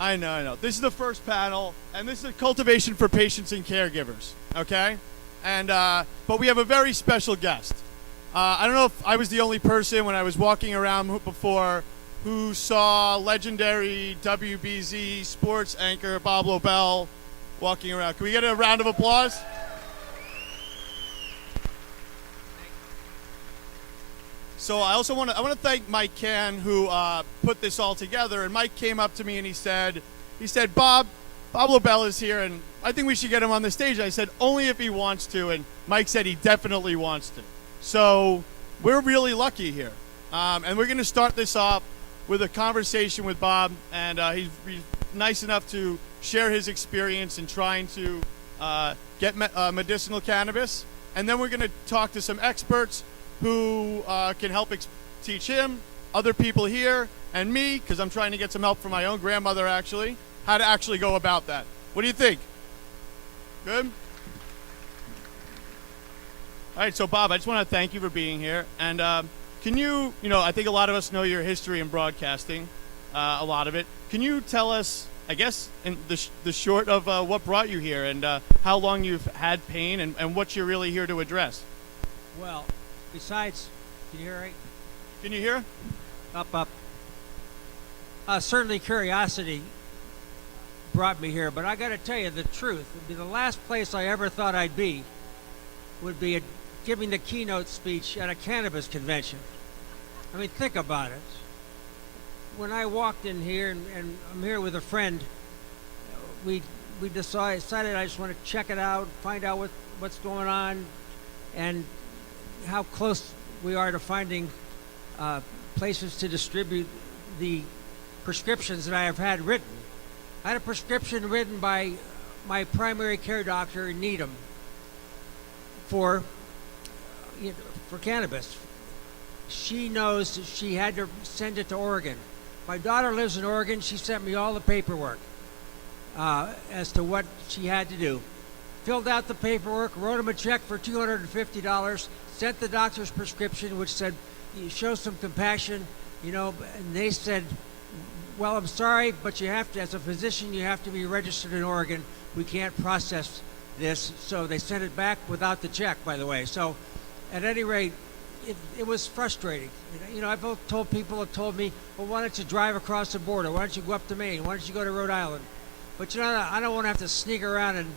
I know, I know. This is the first panel, and this is cultivation for patients and caregivers, okay? And, but we have a very special guest. I don't know if I was the only person when I was walking around before who saw legendary WBZ sports anchor Bob Lobel walking around. Can we get a round of applause? So I also want to thank Mike Can, who put this all together. And Mike came up to me and he said, Bob Lobel is here, and I think we should get him on the stage. I said, only if he wants to, and Mike said he definitely wants to. So we're really lucky here. And we're going to start this off with a conversation with Bob, and he's nice enough to share his experience in trying to get medicinal cannabis. And then we're going to talk to some experts who can help teach him, other people here, and me, because I'm trying to get some help from my own grandmother, actually, how to actually go about that. What do you think? Good? All right, so Bob, I just want to thank you for being here. And can you, I think a lot of us know your history in broadcasting, a lot of it. Can you tell us, I guess, in the short of what brought you here and how long you've had pain and what you're really here to address? Well, besides, can you hear right? Can you hear? Up. Certainly curiosity brought me here, but I got to tell you the truth. The last place I ever thought I'd be would be giving the keynote speech at a cannabis convention. I mean, think about it. When I walked in here, and I'm here with a friend, we decided I just want to check it out, find out what's going on, and how close we are to finding places to distribute the prescriptions that I have had written. I had a prescription written by my primary care doctor in Needham for cannabis. She knows she had to send it to Oregon. My daughter lives in Oregon. She sent me all the paperwork as to what she had to do. Filled out the paperwork, wrote him a check for $250, sent the doctor's prescription, which said, show some compassion, and they said, well, I'm sorry, but you have to, as a physician, you have to be registered in Oregon. We can't process this. So they sent it back without the check, by the way. So at any rate, it was frustrating. I've told people have told me, well, why don't you drive across the border? Why don't you go up to Maine? Why don't you go to Rhode Island? But I don't want to have to sneak around, and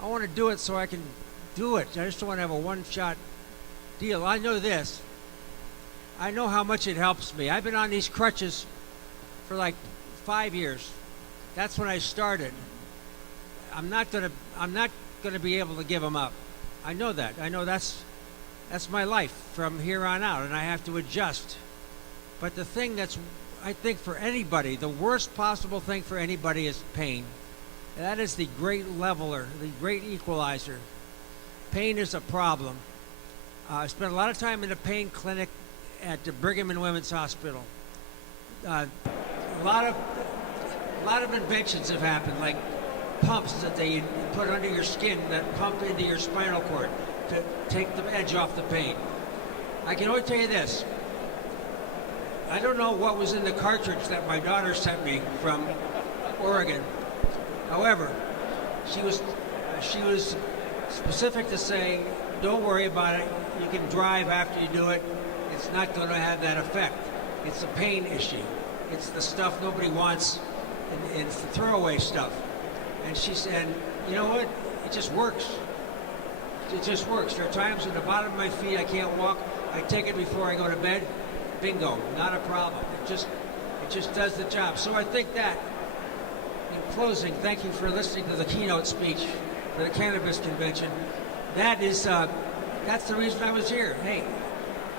I want to do it so I can do it. I just don't want to have a one-shot deal. I know this. I know how much it helps me. I've been on these crutches for like 5 years. That's when I started. I'm not gonna be able to give them up. I know that. I know that's my life from here on out, and I have to adjust. But the thing that's, I think, for anybody, the worst possible thing for anybody is pain. And that is the great leveler, the great equalizer. Pain is a problem. I spent a lot of time in a pain clinic at the Brigham and Women's Hospital. A lot of inventions have happened, like pumps that they put under your skin that pump into your spinal cord to take the edge off the pain. I can only tell you this. I don't know what was in the cartridge that my daughter sent me from Oregon. However, she was specific to saying, don't worry about it. You can drive after you do it. It's not going to have that effect. It's a pain issue. It's the stuff nobody wants, and it's the throwaway stuff. And she said, you know what? It just works. It just works. There are times at the bottom of my feet I can't walk. I take it before I go to bed. Bingo, not a problem. It just does the job. So I think that, in closing, thank you for listening to the keynote speech for the Cannabis Convention. That's the reason I was here. Hey,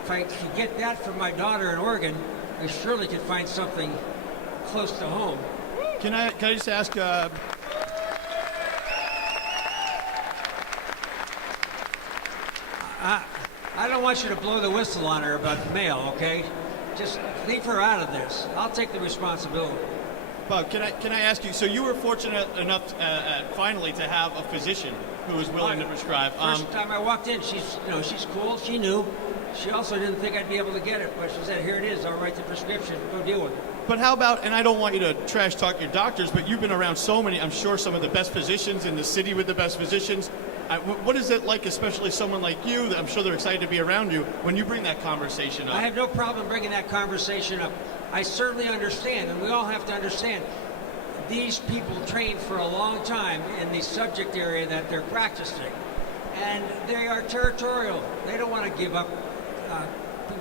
if I could get that from my daughter in Oregon, I surely could find something close to home. Can I just ask? I don't want you to blow the whistle on her about the mail, okay? Just leave her out of this. I'll take the responsibility. Bob, can I ask you? So you were fortunate enough finally to have a physician who was willing to prescribe. First time I walked in, she's cool. She knew. She also didn't think I'd be able to get it, but she said, "Here it is. I'll write the prescription. Go deal with it." But how about, and I don't want you to trash talk your doctors, but you've been around so many, I'm sure some of the best physicians in the city with the best physicians. What is it like, especially someone like you, that I'm sure they're excited to be around you, when you bring that conversation up? I have no problem bringing that conversation up. I certainly understand, and we all have to understand, these people train for a long time in the subject area that they're practicing. And they are territorial. They don't want to give up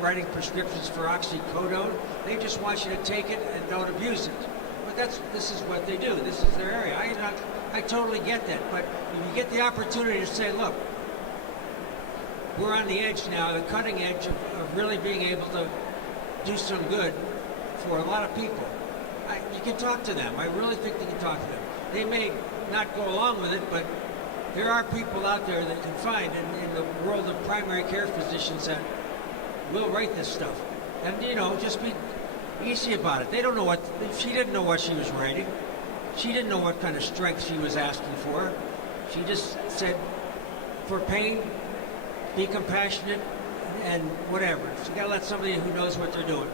writing prescriptions for oxycodone. They just want you to take it and don't abuse it. But this is what they do. This is their area. I totally get that. But if you get the opportunity to say, look, we're on the edge now, the cutting edge of really being able to do some good for a lot of people, you can talk to them. I really think you can talk to them. They may not go along with it, but there are people out there that can find in the world of primary care physicians that will write this stuff. And, just be easy about it. They don't know what, she didn't know what she was writing. She didn't know what kind of strength she was asking for. She just said, for pain, be compassionate, and whatever. So you gotta let somebody who knows what they're doing.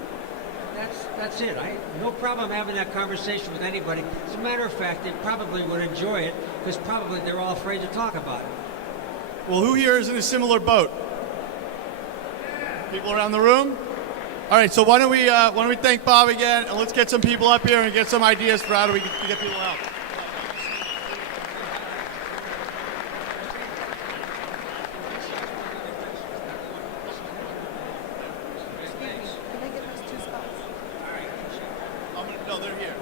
That's it. I no problem having that conversation with anybody. As a matter of fact, they probably would enjoy it because probably they're all afraid to talk about it. Well, who here is in a similar boat? People around the room? All right, so why don't we thank Bob again, and let's get some people up here and get some ideas for how do we get people out. No, they're here.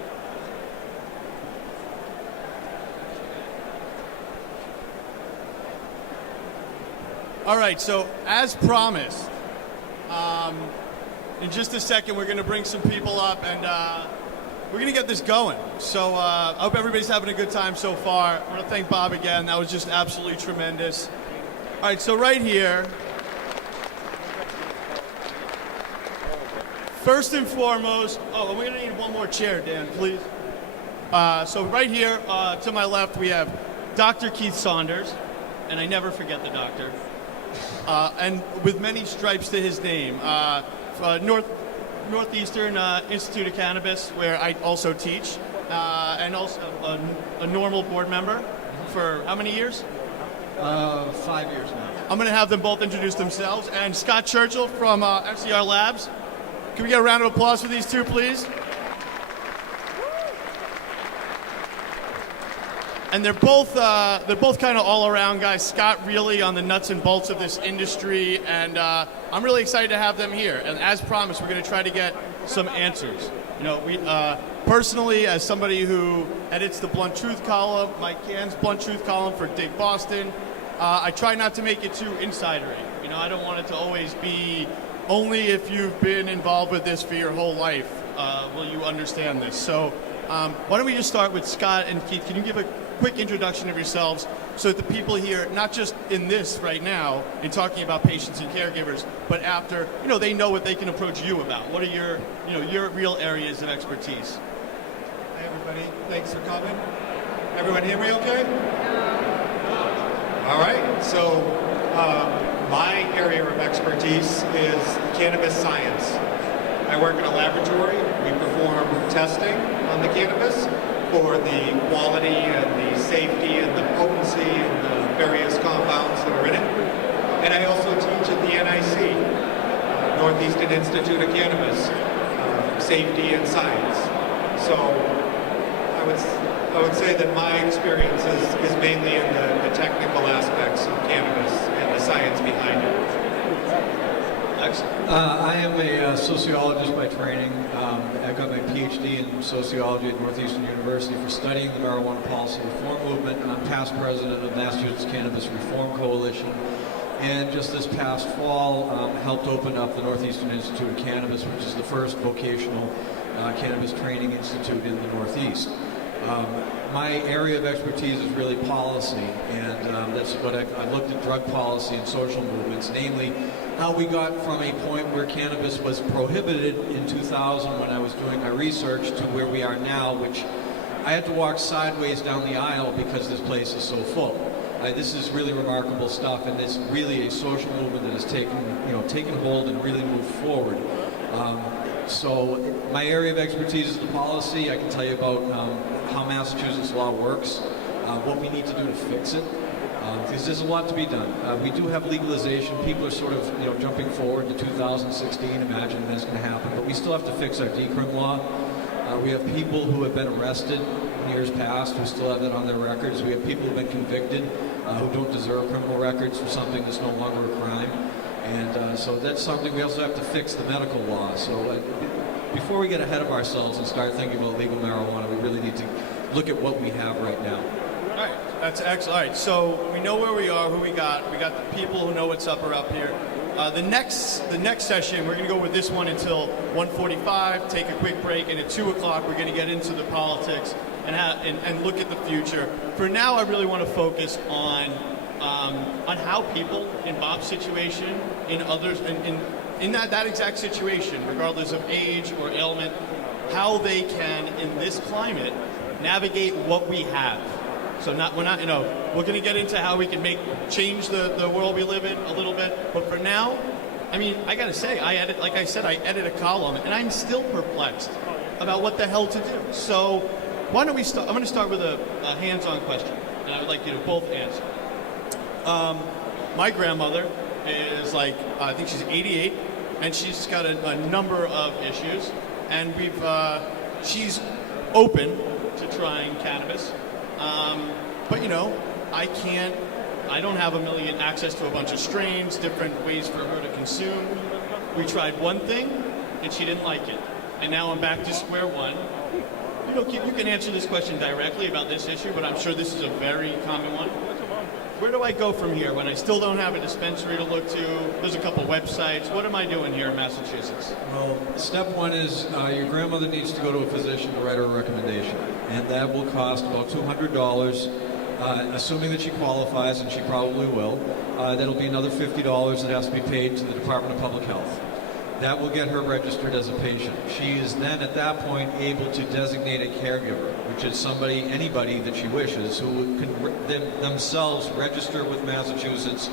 All right, so as promised, in just a second we're going to bring some people up and we're going to get this going. So I hope everybody's having a good time so far. I want to thank Bob again. That was just absolutely tremendous. All right, so right here, first and foremost, and we're going to need one more chair, Dan, please. So right here to my left, we have Dr. Keith Saunders, and I never forget the doctor, and with many stripes to his name. Northeastern Institute of Cannabis, where I also teach, and also a normal board member for how many years? 5 years now. I'm going to have them both introduce themselves. And Scott Churchill from FCR Labs. Can we get a round of applause for these two, please? And they're both kind of all around guys. Scott really on the nuts and bolts of this industry, and I'm really excited to have them here. And as promised, we're going to try to get some answers. We personally, as somebody who edits the Blunt Truth column, Mike Cann's Blunt Truth column for Dig Boston, I try not to make it too insidery. I don't want it to always be only if you've been involved with this for your whole life will you understand this. So why don't we just start with Scott and Keith. Can you give a quick introduction of yourselves so that the people here, not just in this right now, in talking about patients and caregivers, but after, they know what they can approach you about. What are your real areas of expertise? Hi, everybody. Thanks for coming. Everyone hear me okay? All right. So my area of expertise is cannabis science. I work in a laboratory. We perform testing on the cannabis for the quality and the safety and the potency and the various compounds that are in it. And I also teach at the NIC, Northeastern Institute of Cannabis, safety and science. So I would say that my experience is mainly in the technical aspects of cannabis and the science behind it. I am a sociologist by training. I got my PhD in sociology at Northeastern University for studying the marijuana policy reform movement. I'm past president of Massachusetts Cannabis Reform Coalition. And just this past fall, helped open up the Northeastern Institute of Cannabis, which is the first vocational cannabis training institute in the Northeast. My area of expertise is really policy, and that's what I've looked at drug policy and social movements, namely how we got from a point where cannabis was prohibited in 2000 when I was doing my research to where we are now, which I had to walk sideways down the aisle because this place is so full. This is really remarkable stuff, and it's really a social movement that has taken hold and really moved forward. So my area of expertise is the policy. I can tell you about how Massachusetts law works, what we need to do to fix it. Because there's a lot to be done. We do have legalization. People are sort of, jumping forward to 2016, imagining that's going to happen. But we still have to fix our decrim law. We have people who have been arrested in years past who still have that on their records. We have people who have been convicted who don't deserve criminal records for something that's no longer a crime. And so that's something. We also have to fix the medical law. So before we get ahead of ourselves and start thinking about legal marijuana, we really need to look at what we have right now. All right, that's excellent. All right, so we know where we are, who we got. We got the people who know what's up or up here. The next session, we're going to go with this one until 1:45. Take a quick break, and at 2 o'clock, we're going to get into the politics and look at the future. For now, I really want to focus on how people in Bob's situation, in others, in that exact situation, regardless of age or ailment, how they can, in this climate, navigate what we have. So we're going to get into how we can change the world we live in a little bit. But for now, I mean, I got to say, I edit a column, and I'm still perplexed about what the hell to do. So why don't we start? I'm going to start with a hands-on question, and I would like you to both answer. My grandmother is I think she's 88, and she's got a number of issues, and she's open to trying cannabis. But I don't have access to a bunch of strains, different ways for her to consume. We tried one thing, and she didn't like it. And now I'm back to square one. You can answer this question directly about this issue, but I'm sure this is a very common one. Where do I go from here when I still don't have a dispensary to look to? There's a couple websites. What am I doing here in Massachusetts? Well, step one is your grandmother needs to go to a physician to write her a recommendation, and that will cost about $200, assuming that she qualifies, and she probably will. That'll be another $50 that has to be paid to the Department of Public Health. That will get her registered as a patient. She is then, at that point, able to designate a caregiver, which is anybody that she wishes, who can themselves register with Massachusetts,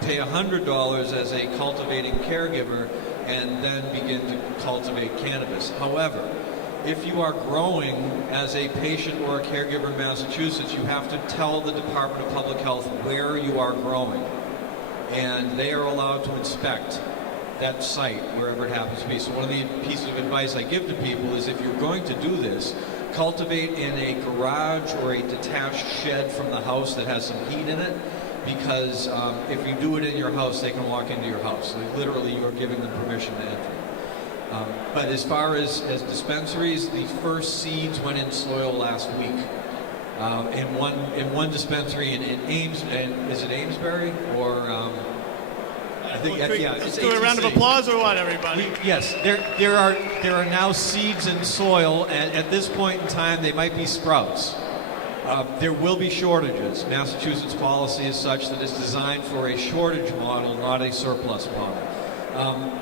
pay $100 as a cultivating caregiver, and then begin to cultivate cannabis. However, if you are growing as a patient or a caregiver in Massachusetts, you have to tell the Department of Public Health where you are growing, and they are allowed to inspect that site, wherever it happens to be. So one of the pieces of advice I give to people is, if you're going to do this, cultivate in a garage or a detached shed from the house that has some heat in it, because if you do it in your house, they can walk into your house. So literally, you are giving them permission to enter. But as far as dispensaries, the first seeds went in soil last week. In one dispensary in Ames, and is it Amesbury or? I think Let's do a round of applause or what, everybody? Yes, there are now seeds in soil, and at this point in time, they might be sprouts. There will be shortages. Massachusetts policy is such that it's designed for a shortage model, not a surplus model.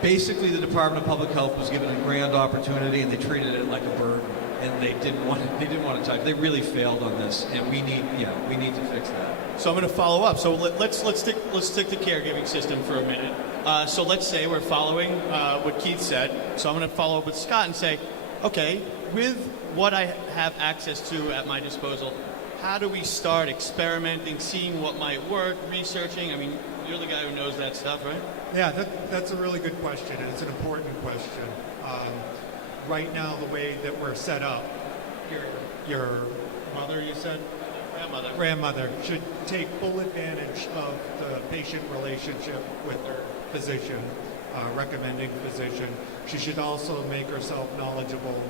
Basically, the Department of Public Health was given a grand opportunity, and they treated it like a burden, and they didn't want to touch. They really failed on this, and we need to fix that. So I'm going to follow up. So let's stick to caregiving system for a minute. So let's say we're following what Keith said. So I'm going to follow up with Scott and say, okay, with what I have access to at my disposal, how do we start experimenting, seeing what might work, researching? I mean, you're the guy who knows that stuff, right? Yeah, that's a really good question, and it's an important question. Right now, the way that we're set up, your mother, you said? Grandmother should take full advantage of the patient relationship with her physician, recommending physician. She should also make herself knowledgeable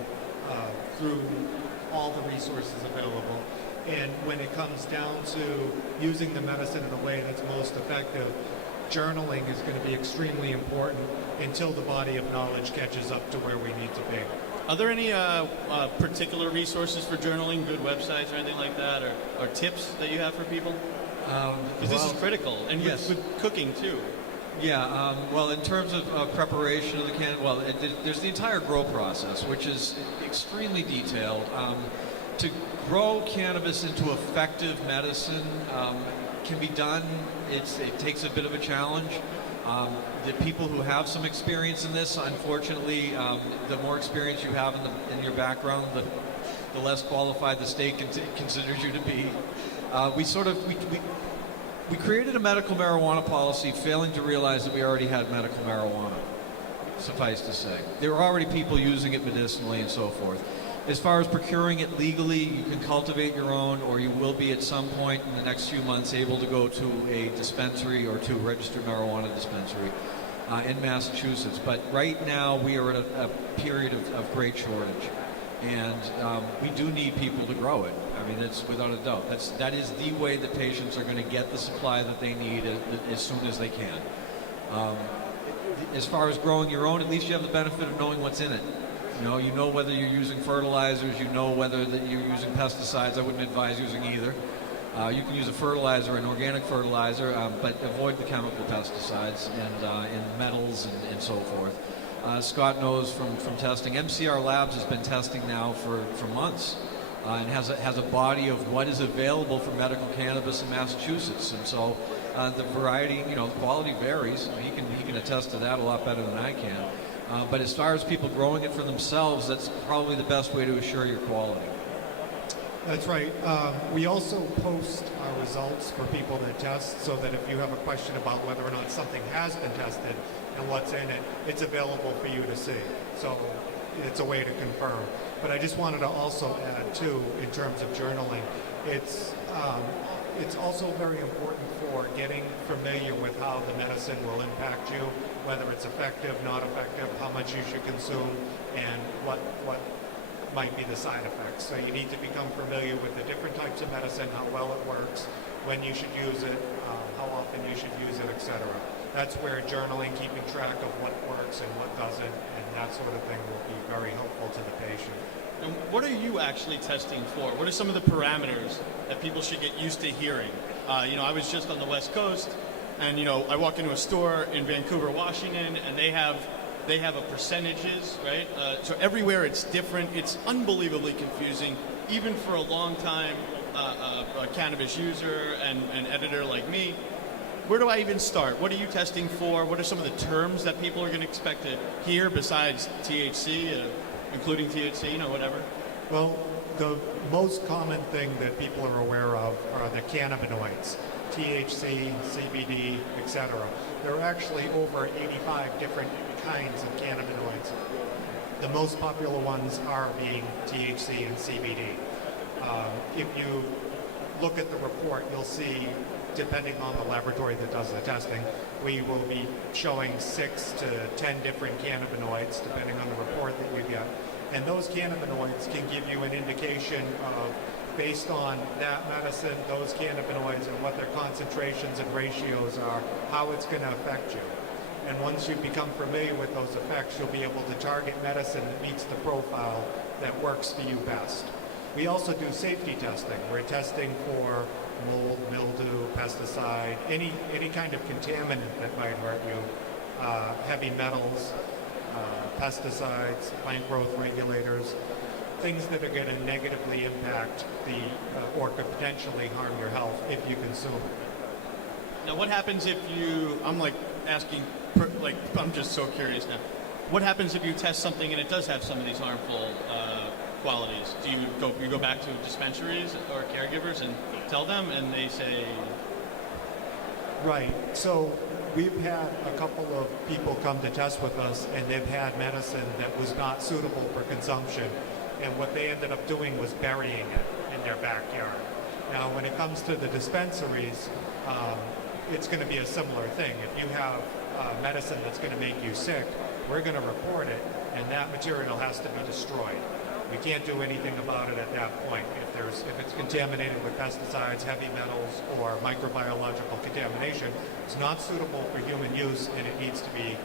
through all the resources available. And when it comes down to using the medicine in a way that's most effective, journaling is going to be extremely important until the body of knowledge catches up to where we need to be. Are there any particular resources for journaling, good websites or anything like that, or tips that you have for people? Because this is critical, and yes, with cooking too. Yeah, well, in terms of preparation of the cannabis, there's the entire grow process, which is extremely detailed. To grow cannabis into effective medicine can be done. It takes a bit of a challenge. The people who have some experience in this, unfortunately, the more experience you have in your background, the less qualified the state considers you to be. We created a medical marijuana policy, failing to realize that we already had medical marijuana. Suffice to say, there are already people using it medicinally and so forth. As far as procuring it legally, you can cultivate your own, or you will be at some point in the next few months able to go to a dispensary or to a registered marijuana dispensary in Massachusetts. But right now we are at a period of great shortage, and we do need people to grow it. I mean, it's without a doubt. That is the way that patients are going to get the supply that they need as soon as they can. As far as growing your own, at least you have the benefit of knowing what's in it. You know whether you're using fertilizers, you know whether that you're using pesticides. I wouldn't advise using either. You can use a fertilizer, an organic fertilizer, but avoid the chemical pesticides and metals and so forth. Scott knows from testing. MCR Labs has been testing now for months and has a body of what is available for medical cannabis in Massachusetts. And so the variety, the quality varies. He can attest to that a lot better than I can. But as far as people growing it for themselves, that's probably the best way to assure your quality. That's right. We also post our results for people to test, so that if you have a question about whether or not something has been tested and what's in it, it's available for you to see. So it's a way to confirm. But I just wanted to also add, too, in terms of journaling, it's also very important for getting familiar with how the medicine will impact you, whether it's effective, not effective, how much you should consume, and what might be the side effects. So you need to become familiar with the different types of medicine, how well it works, when you should use it, how often you should use it, etc. That's where journaling, keeping track of what works and what doesn't, and that sort of thing will be very helpful to the patient. And what are you actually testing for? What are some of the parameters that people should get used to hearing? I was just on the West Coast, and I walk into a store in Vancouver, Washington, and they have a percentages, right? So everywhere it's different. It's unbelievably confusing, even for a long time a cannabis user and an editor like me. Where do I even start? What are you testing for? What are some of the terms that people are going to expect to hear besides THC, including THC, whatever? Well, the most common thing that people are aware of are the cannabinoids, THC, CBD, etc. There are actually over 85 different kinds of cannabinoids. The most popular ones are being THC and CBD. If you look at the report, you'll see, depending on the laboratory that does the testing, we will be showing 6 to 10 different cannabinoids, depending on the report that you get. And those cannabinoids can give you an indication of, based on that medicine, those cannabinoids, and what their concentrations and ratios are, how it's going to affect you. And once you become familiar with those effects, you'll be able to target medicine that meets the profile that works for you best. We also do safety testing. We're testing for mold, mildew, pesticide, any kind of contaminant that might hurt you, heavy metals, pesticides, plant growth regulators, things that are going to negatively impact or could potentially harm your health if you consume it. Now, what happens if I'm just so curious now. What happens if you test something and it does have some of these harmful qualities? Do you go back to dispensaries or caregivers and tell them, and they say? Right. So we've had a couple of people come to test with us, and they've had medicine that was not suitable for consumption, and what they ended up doing was burying it in their backyard. Now, when it comes to the dispensaries, it's going to be a similar thing. If you have medicine that's going to make you sick, we're going to report it, and that material has to be destroyed. We can't do anything about it at that point. If it's contaminated with pesticides, heavy metals, or microbiological contamination, it's not suitable for human use, and it needs to be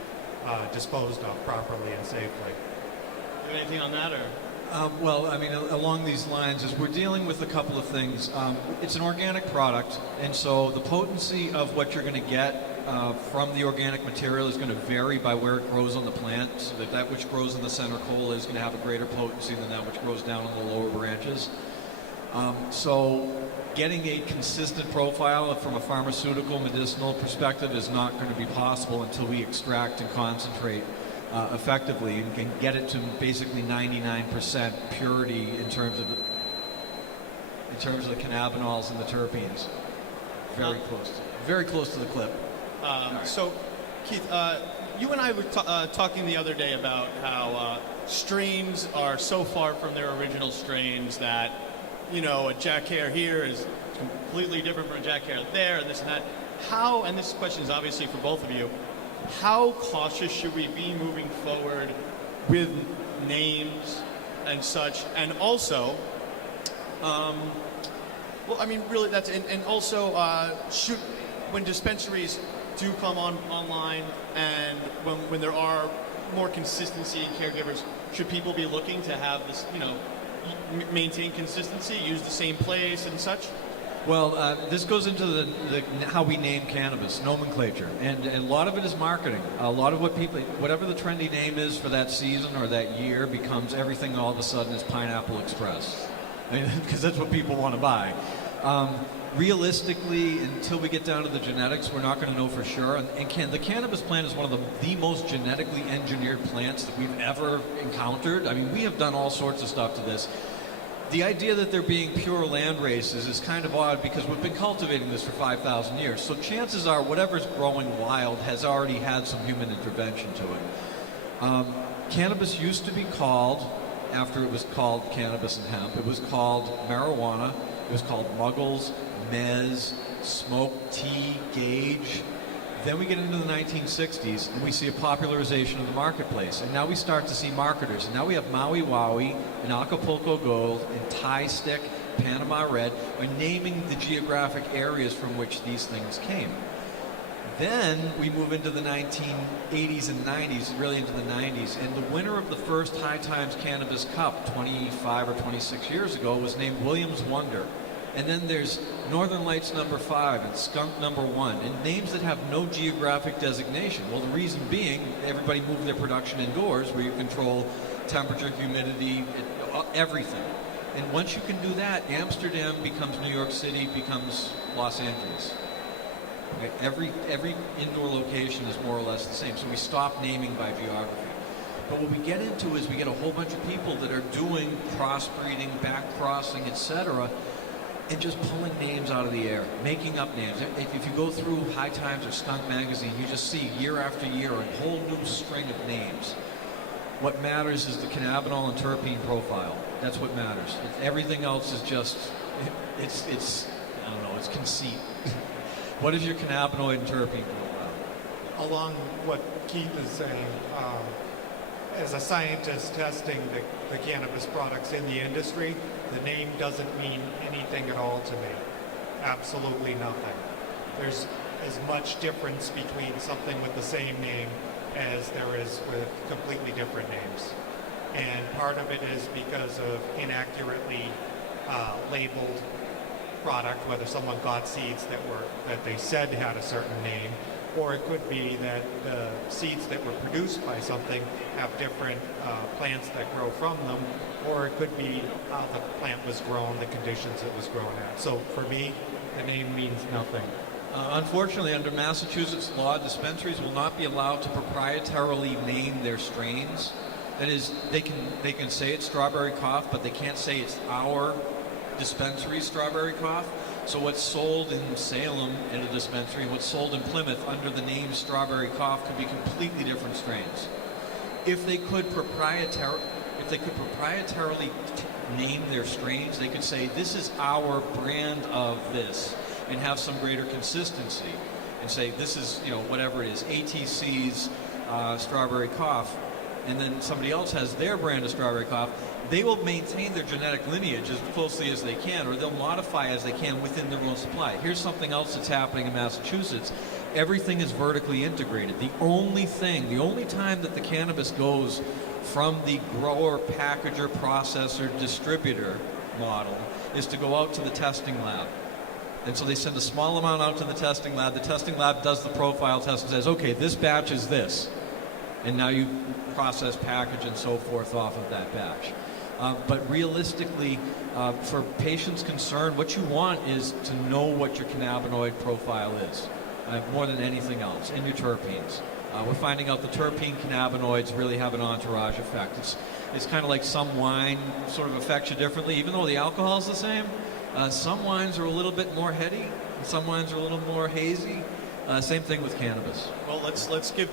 disposed of properly and safely. Do you have anything on that, or? Along these lines, is we're dealing with a couple of things. It's an organic product, and so the potency of what you're going to get from the organic material is going to vary by where it grows on the plant. So that which grows in the center cola is going to have a greater potency than that which grows down on the lower branches. So getting a consistent profile from a pharmaceutical medicinal perspective is not going to be possible until we extract and concentrate effectively and can get it to basically 99% purity in terms of the cannabinoids and the terpenes. Very close to the clip. So, Keith, you and I were talking the other day about how strains are so far from their original strains that, you know, a Jack Hare here is completely different from a Jack Hare there, and this and that. How, and this question is obviously for both of you, how cautious should we be moving forward with names and such? And also, well, I mean, really, that's, and also, when dispensaries do come online and when there are more consistency in caregivers, should people be looking to have this, you know, maintain consistency, use the same place and such? Well, this goes into the how we name cannabis, nomenclature, and a lot of it is marketing. A lot of what people, whatever the trendy name is for that season or that year, becomes everything all of a sudden is Pineapple Express, because that's what people want to buy. Realistically, until we get down to the genetics, we're not going to know for sure. And the cannabis plant is one of the most genetically engineered plants that we've ever encountered. I mean, we have done all sorts of stuff to this. The idea that they're being pure land races is kind of odd because we've been cultivating this for 5,000 years. So chances are whatever's growing wild has already had some human intervention to it. Cannabis used to be called, after it was called cannabis and hemp, it was called marijuana, it was called muggles, mez, smoke, tea, gauge. Then we get into the 1960s and we see a popularization of the marketplace. And now we start to see marketers. And now we have Maui Wowie and Acapulco Gold and Thai Stick, Panama Red, are naming the geographic areas from which these things came. Then we move into the 1980s and 90s, really into the 90s, and the winner of the first High Times Cannabis Cup 25 or 26 years ago was named Williams Wonder. And then there's Northern Lights number 5 and Skunk number 1, and names that have no geographic designation. Well, the reason being, everybody moved their production indoors where you control temperature, humidity, everything. And once you can do that, Amsterdam becomes New York City, becomes Los Angeles. Okay? Every indoor location is more or less the same. So we stop naming by geography. But what we get into is we get a whole bunch of people that are doing crossbreeding, back crossing, etc., and just pulling names out of the air, making up names. If you go through High Times or Skunk Magazine, you just see year after year a whole new string of names. What matters is the cannabinol and terpene profile. That's what matters. Everything else is just, it's I don't know, it's conceit. What is your cannabinoid and terpene profile? Along what Keith is saying, as a scientist testing the cannabis products in the industry, the name doesn't mean anything at all to me. Absolutely nothing. There's as much difference between something with the same name as there is with completely different names. And part of it is because of inaccurately labeled product, whether someone got seeds that they said had a certain name, or it could be that the seeds that were produced by something have different plants that grow from them, or it could be how the plant was grown, the conditions it was grown at. So for me, the name means nothing. Unfortunately, under Massachusetts law, dispensaries will not be allowed to proprietarily name their strains. That is, they can say it's strawberry cough, but they can't say it's our dispensary strawberry cough. So what's sold in Salem in a dispensary, what's sold in Plymouth under the name strawberry cough could be completely different strains. If they could proprietarily name their strains, they could say this is our brand of this and have some greater consistency and say this is, you know, whatever it is, ATC's strawberry cough, and then somebody else has their brand of strawberry cough. They will maintain their genetic lineage as closely as they can, or they'll modify as they can within their own supply. Here's something else that's happening in Massachusetts. Everything is vertically integrated. The only time that the cannabis goes from the grower, packager, processor, distributor model is to go out to the testing lab. And so they send a small amount out to the testing lab. The testing lab does the profile test and says, okay, this batch is this. And now you process, package, and so forth off of that batch. But realistically, For patients concerned, what you want is to know what your cannabinoid profile is, more than anything else, and your terpenes. We're finding out the terpene cannabinoids really have an entourage effect. It's kind of like some wine sort of affects you differently, even though the alcohol is the same. Some wines are a little bit more heady, and some wines are a little more hazy. Same thing with cannabis. Well, let's give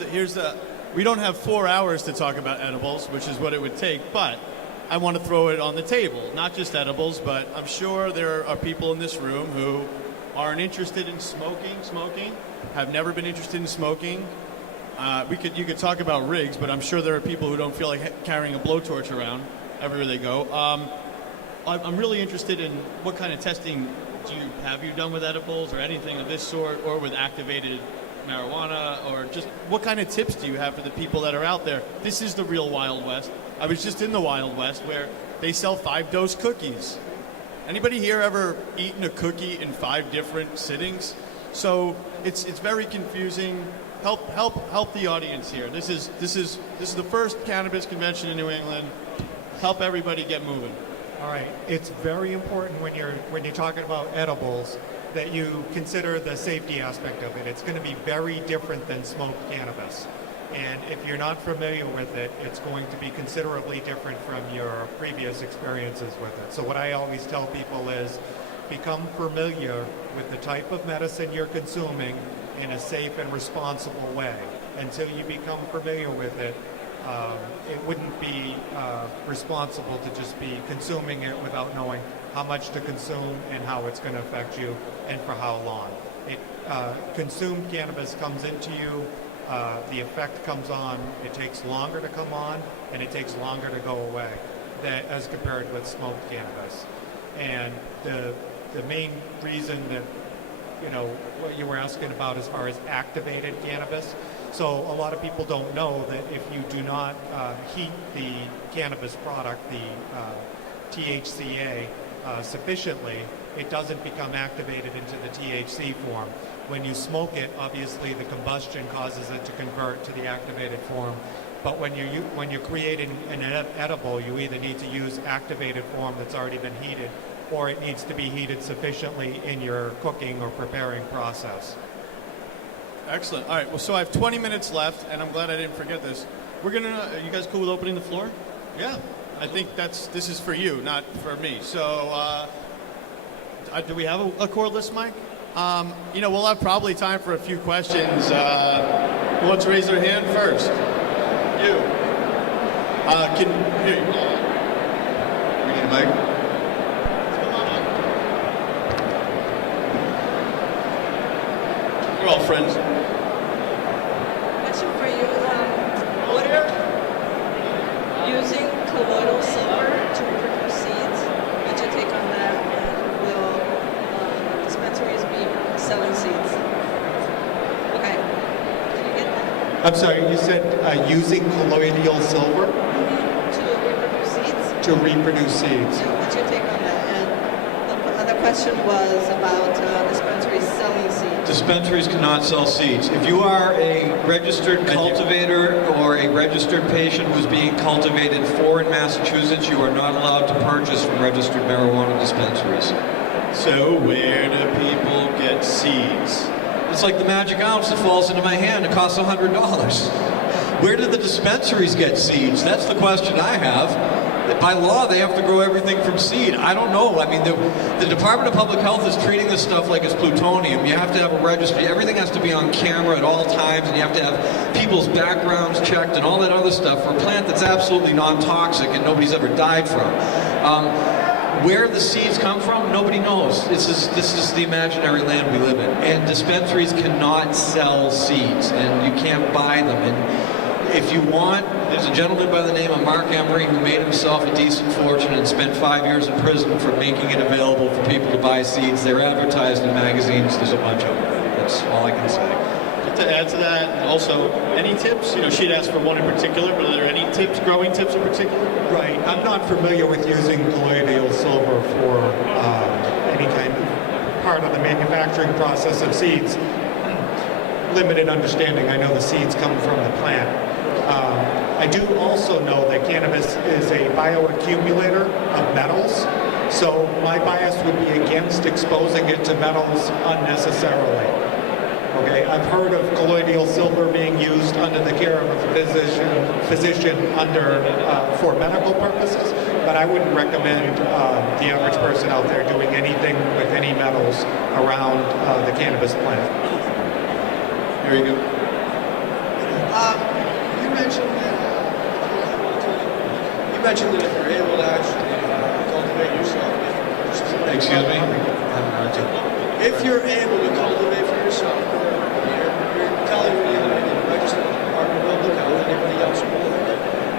we don't have 4 hours to talk about edibles, which is what it would take, but I want to throw it on the table. Not just edibles, but I'm sure there are people in this room who aren't interested in smoking, have never been interested in smoking. You could talk about rigs, but I'm sure there are people who don't feel like carrying a blowtorch around everywhere they go. I'm really interested in what kind of testing have you done with edibles or anything of this sort, or with activated marijuana, or just what kind of tips do you have for the people that are out there? This is the real Wild West. I was just in the Wild West where they sell 5-dose cookies. Anybody here ever eaten a cookie in 5 different sittings? So it's very confusing. Help the audience here. This is the first cannabis convention in New England. Help everybody get moving. All right. It's very important when you're talking about edibles that you consider the safety aspect of it. It's going to be very different than smoked cannabis. And if you're not familiar with it, it's going to be considerably different from your previous experiences with it. So what I always tell people is become familiar with the type of medicine you're consuming in a safe and responsible way. Until you become familiar with it, it wouldn't be responsible to just be consuming it without knowing how much to consume and how it's going to affect you and for how long. Consumed cannabis comes into you, the effect comes on, it takes longer to come on, and it takes longer to go away as compared with smoked cannabis. And the main reason that, what you were asking about as far as activated cannabis, so a lot of people don't know that if you do not heat the cannabis product, the THCA, sufficiently, it doesn't become activated into the THC form. When you smoke it, obviously the combustion causes it to convert to the activated form. But when you're creating an edible, you either need to use activated form that's already been heated, or it needs to be heated sufficiently in your cooking or preparing process. Excellent. All right. Well, so I have 20 minutes left, and I'm glad I didn't forget this. Are you guys cool with opening the floor? Yeah. I think this is for you, not for me. So, do we have a cordless mic? We'll have probably time for a few questions. Who wants to raise their hand first? You. Here. We need a mic. We're all friends. Question for you. What are using colloidal silver to produce seeds? What's your take on that? And will dispensaries be selling seeds? Okay. Did you get that? I'm sorry, you said using colloidal silver To reproduce seeds? to reproduce seeds. Yeah, what's your take on that? And the other question was about dispensaries selling seeds. Dispensaries cannot sell seeds. If you are a registered cultivator or a registered patient who's being cultivated for in Massachusetts, you are not allowed to purchase from registered marijuana dispensaries. So where do people get seeds? It's like the magic ounce that falls into my hand. It costs $100. Where do the dispensaries get seeds? That's the question I have. By law, they have to grow everything from seed. I don't know. I mean, the Department of Public Health is treating this stuff like it's plutonium. You have to have a registry. Everything has to be on camera at all times, and you have to have people's backgrounds checked and all that other stuff for a plant that's absolutely non-toxic and nobody's ever died from. Where the seeds come from, nobody knows. This is the imaginary land we live in. And dispensaries cannot sell seeds, and you can't buy them. And if you want, there's a gentleman by the name of Mark Emery who made himself a decent fortune and spent 5 years in prison for making it available for people to buy seeds. They're advertised in magazines. There's a bunch of them. That's all I can say. To add to that, and also, any tips? She'd asked for one in particular, but are there any tips, growing tips in particular? Right. I'm not familiar with using colloidal silver for any kind of part of the manufacturing process of seeds. Limited understanding. I know the seeds come from the plant. I do also know that cannabis is a bioaccumulator of metals. So my bias would be against exposing it to metals unnecessarily. Okay, I've heard of colloidal silver being used under the care of a physician for medical purposes, but I wouldn't recommend the average person out there doing anything with any metals around the cannabis plant. Here you go. You mentioned that if you're able to actually cultivate yourself, Excuse me? if you're able to cultivate for yourself, you're telling me that I need to register with the Department of Public Health, anybody else will.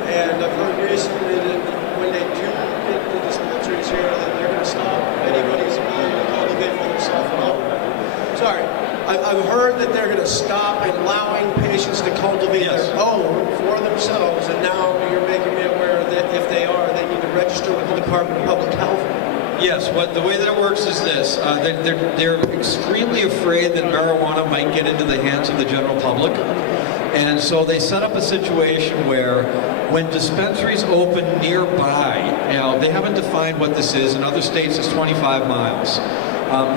And I've heard recently that when they do get the dispensaries here, that they're going to stop anybody's ability to cultivate for themselves. No, sorry. I've heard that they're going to stop allowing patients to cultivate their own for themselves, and now you're making me aware that if they are, they need to register with the Department of Public Health. Yes, the way that it works is this. They're extremely afraid that marijuana might get into the hands of the general public. And so they set up a situation where when dispensaries open nearby, now they haven't defined what this is, in other states it's 25 miles.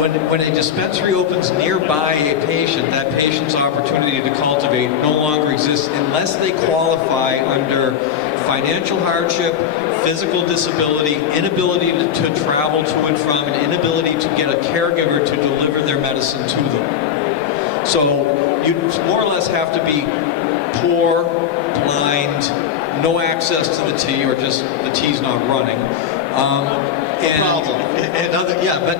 When a dispensary opens nearby a patient, that patient's opportunity to cultivate no longer exists unless they qualify under financial hardship, physical disability, inability to travel to and from, and inability to get a caregiver to deliver their medicine to them. So you more or less have to be poor, blind, no access to the tea, or just the tea's not running. But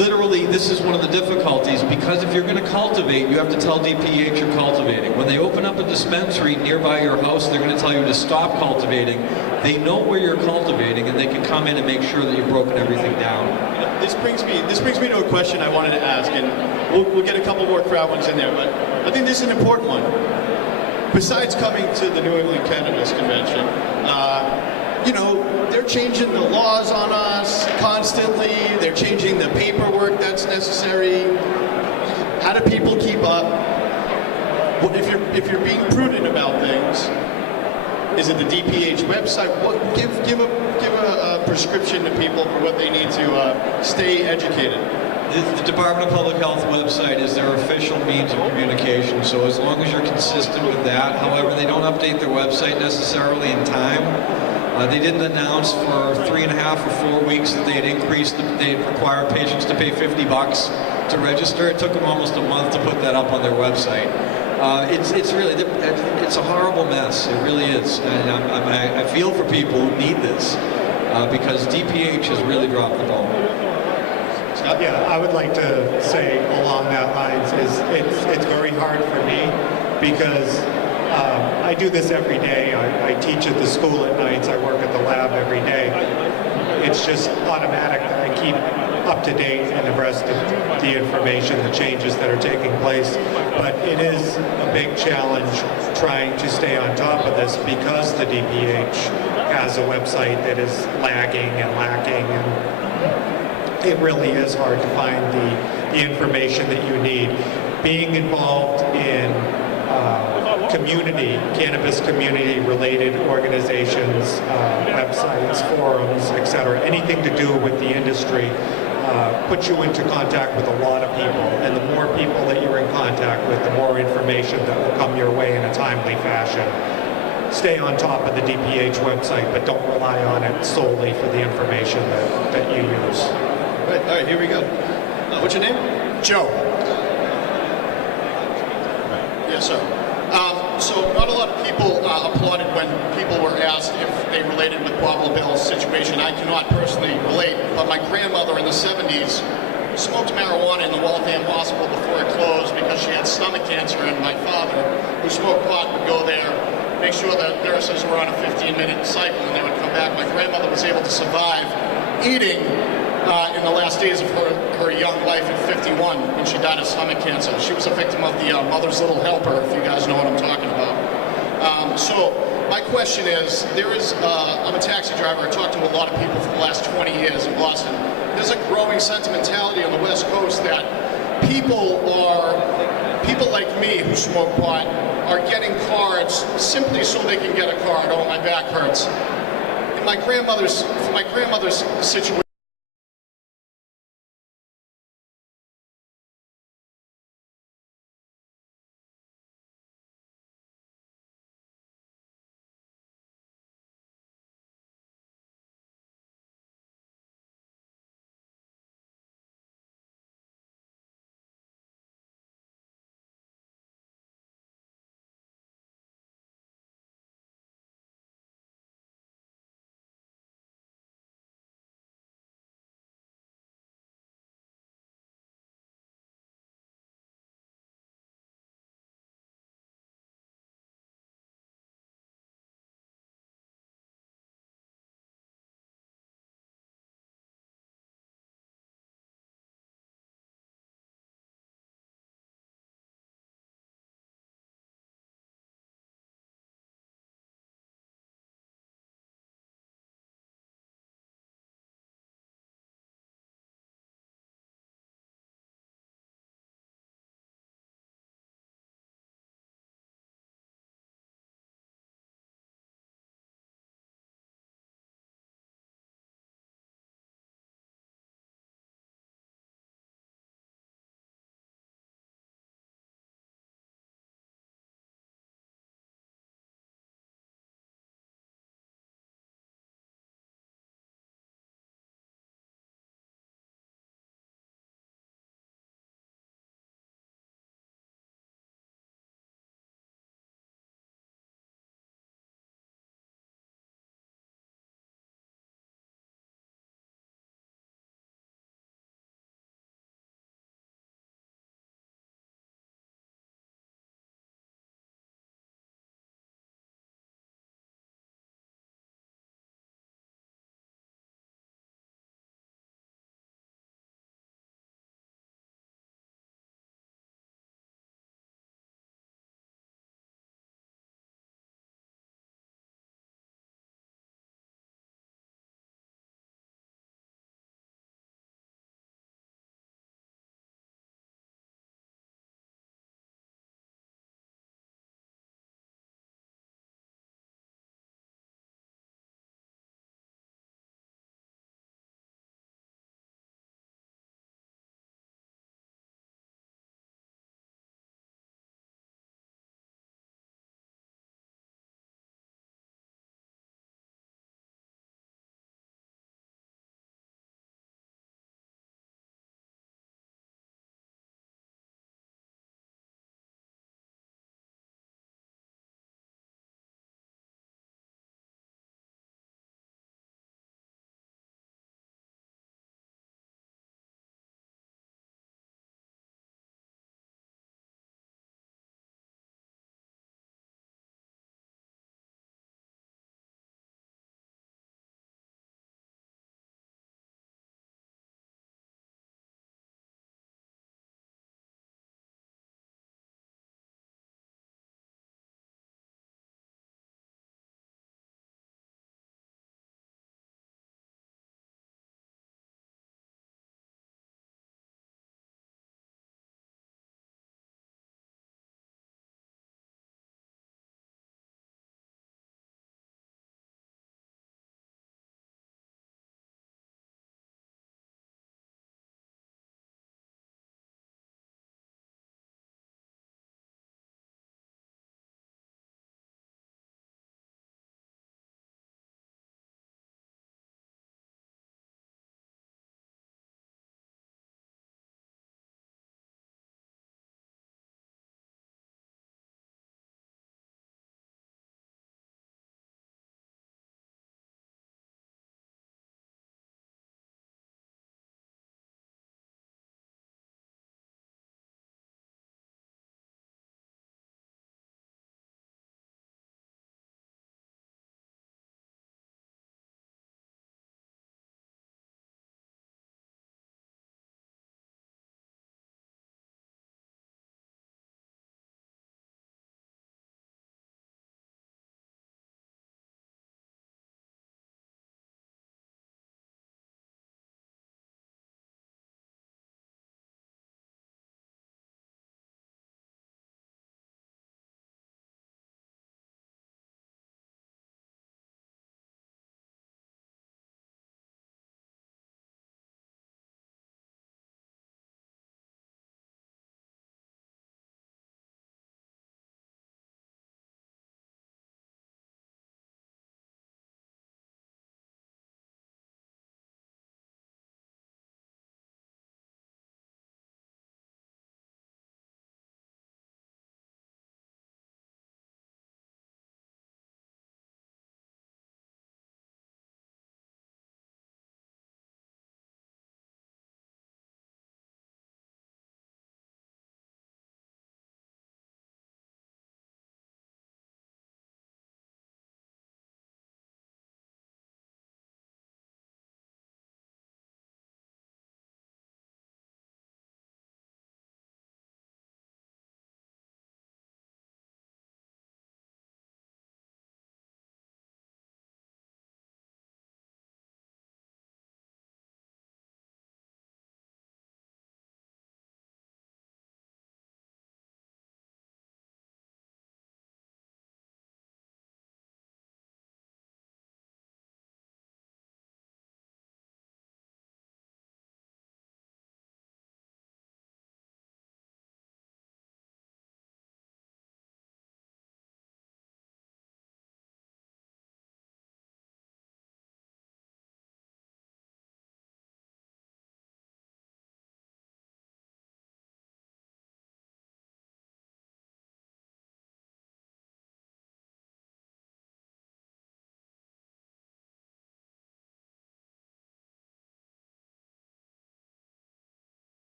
literally, this is one of the difficulties, because if you're going to cultivate, you have to tell DPH you're cultivating. When they open up a dispensary nearby your house, they're going to tell you to stop cultivating. They know where you're cultivating, and they can come in and make sure that you've broken everything down. This brings me to a question I wanted to ask, and we'll get a couple more crowd ones in there, but I think this is an important one. Besides coming to the New England Cannabis Convention, they're changing the laws on us constantly. They're changing the paperwork that's necessary. How do people keep up? If you're being prudent about things, is it the DPH website? Give a prescription to people for what they need to stay educated. The Department of Public Health website is their official means of communication, so as long as you're consistent with that. However, they don't update their website necessarily in time. They didn't announce for 3.5 or 4 weeks that they had increased, they'd require patients to pay $50 to register. It took them almost a month to put that up on their website. It's a horrible mess. It really is. And I feel for people who need this because DPH has really dropped the ball. Yeah, I would like to say along that lines is it's very hard for me because I do this every day. I teach at the school at nights. I work at the lab every day. It's just automatic that I keep up to date and abreast of the information, the changes that are taking place. But it is a big challenge trying to stay on top of this because the DPH has a website that is lagging and lacking, and it really is hard to find the information that you need. Being involved in cannabis community related organizations, websites, forums, etc., anything to do with the industry puts you into contact with a lot of people, and the more people that you're in contact with, the more information that will come your way in a timely fashion. Stay on top of the DPH website, but don't rely on it solely for the information that you use. All right, here we go. What's your name? Joe. Yes, sir. So not a lot of people applauded when people were asked if they related with Bob Lobel's situation. I cannot personally relate, but my grandmother in the 70s smoked marijuana in the Waltham Hospital before it closed because she had stomach cancer, and my father, who smoked pot, would go there, make sure that nurses were on a 15-minute cycle and they would come back. My grandmother was able to survive eating in the last days of her young life at 51 when she died of stomach cancer. She was a victim of the Mother's Little Helper, if you guys know what I'm talking about. So my question is, I'm a taxi driver. I talked to a lot of people for the last 20 years in Boston. There's a growing sentimentality on the West Coast that people like me who smoke pot are getting cards simply so they can get a card. Oh, my back hurts. For my grandmother's situation,